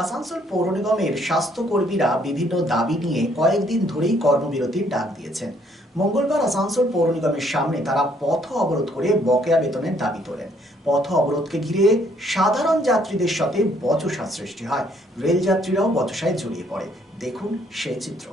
আসানসোল পৌর নিগমের স্বাস্থ্যকর্মীরা বিভিন্ন দাবি নিয়ে কয়েকদিন ধরেই কর্মবিরতির ডাক দিয়েছেন। মঙ্গলবার আসানসোল পৌর নিগমের সামনে তারা পথ অবরোধ করে বকেয়া বেতনের দাবি তোলেন। পথ অবরোধকে ঘিরে সাধারণ যাত্রীদের সাথে বচসা সৃষ্টি হয়। রেল যাত্রীরাও বচসায় জড়িয়ে পড়ে। দেখুন সেই চিত্র।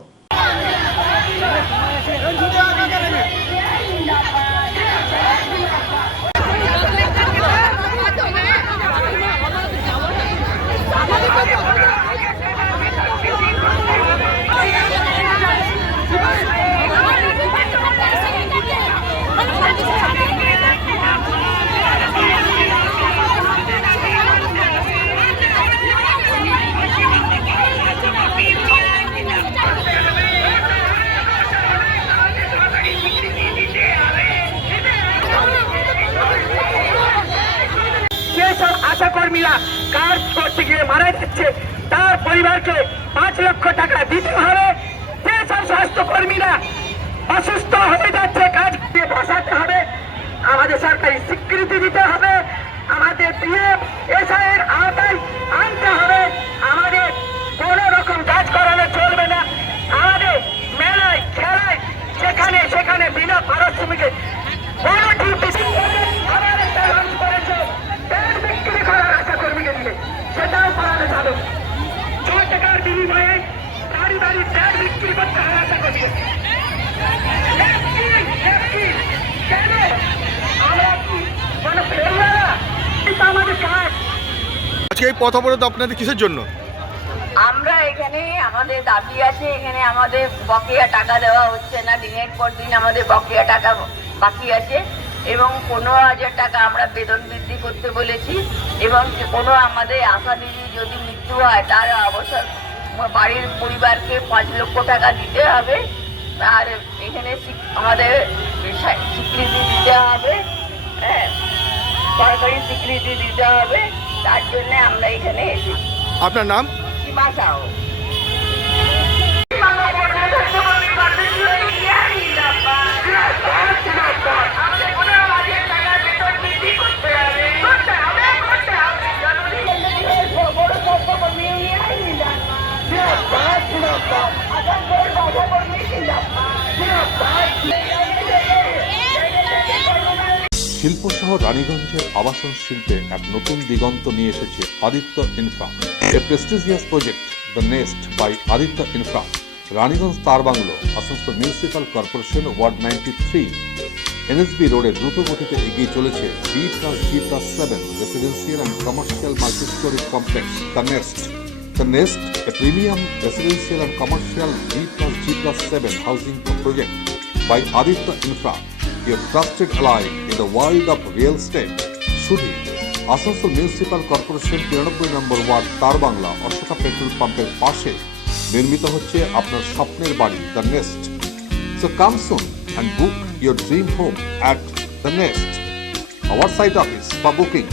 আশাকর্মীরা কাজ করতে গিয়ে মারা যাচ্ছে, তার পরিবারকে 5 লক্ষ টাকা দিতে হবে। যেসব স্বাস্থ্যকর্মীরা অসুস্থ হয়ে যাচ্ছে, কাজ দিয়ে বসাতে হবে। আমাদের সরকারি স্বীকৃতি দিতে হবে, আমাদের পিএফ এসআইয়ের আওতায় আনতে হবে। আমাদের কোনো রকম কাজ করানো চলবে না। আমাদের মেলায় খেলায় সেখানে বিনা পারিশ্রমিকে কোনো ডিউটি সেটাও করানো যাবে। 6 টাকার বিনিময়ে বাড়ি বাড়ি ট্যাগ বিক্রি করতে হয় আশা করি। কেন আমরা কি মানে ফেলবে না? এটা আমাদের কাজ। আজকে এই পথ অবরোধ আপনাদের কিসের জন্য? আমরা এখানে আমাদের দাবি আছে, এখানে আমাদের বকেয়া টাকা দেওয়া হচ্ছে না। দিনের পর দিন আমাদের বকেয়া টাকা বাকি আছে এবং 15,000 টাকা আমরা বেতন বৃদ্ধি করতে বলেছি এবং কোনো আমাদের আশা দিদি যদি মৃত্যু হয় তার অবসর বাড়ির পরিবারকে 5 লক্ষ টাকা দিতে হবে। আর এখানে আমাদের স্বীকৃতি দিতে হবে, হ্যাঁ, সরকারি স্বীকৃতি দিতে হবে। তার জন্য আমরা এখানে এসেছি। আপনার নাম? সীমা সাউ। শিল্পসহ রানীগঞ্জের আবাসন শিল্পে এক নতুন দিগন্ত নিয়ে এসেছে Aditya Infra, a prestigious project the Nest by Aditya Infra. Raniganj তার bungalow, Asansol municipal corporation, ward 93, NSB রোডে দ্রুত গতিতে এগিয়ে চলেছে B+G+7 residential and commercial multi storey complex the Nest. The Nest, a premium residential and commercial B+G+7 housing project by Aditya Infra, your trusted ally in the world of real estate. শুধু Asansol municipal corporation 93 নম্বর word তার Bangla Ashoka petrol পাম্পের পাশে নির্মিত হচ্ছে আপনার স্বপ্নের বাড়ি the Nest. So come soon and book your dream home at the Nest. Our site office for booking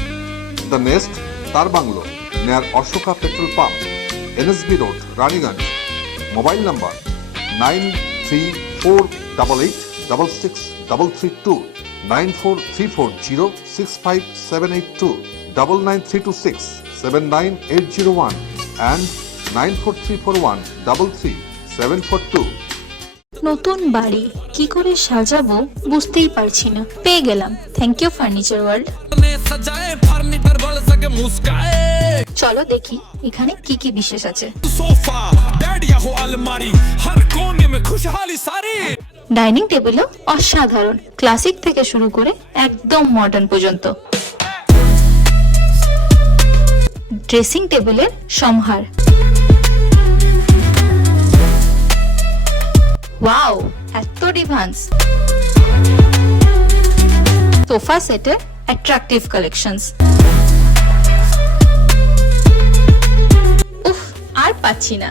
the Nest তার বাংলো near Ashoka Petrol Pump, NSB Road, Raniganj. Mobile number 9348866332, 9434065782, 9932679801 and 9434133742. নতুন বাড়ি কি করে সাজাবো বুঝতেই পারছি না। পেয়ে গেলাম, থ্যাংক ইউ ফার্নিচার ওয়ার্ল্ড। চলো দেখি এখানে কি কি বিশেষ আছে। ডাইনিং টেবিলও অসাধারণ, ক্লাসিক থেকে শুরু করে একদম মডার্ন পর্যন্ত। ড্রেসিং টেবিলের সম্ভার, ওয়াও, এত ডিভান্স। সোফা সেটের অ্যাট্রাকটিভ কালেকশনস। উফ, আর পাচ্ছি না।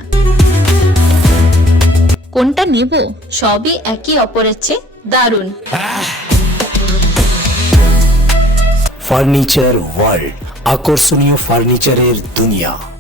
কোনটা নেব? সবই একই অপরের চেয়ে দারুণ। ফার্নিচার ওয়ার্ল্ড, আকর্ষণীয় ফার্নিচারের দুনিয়া।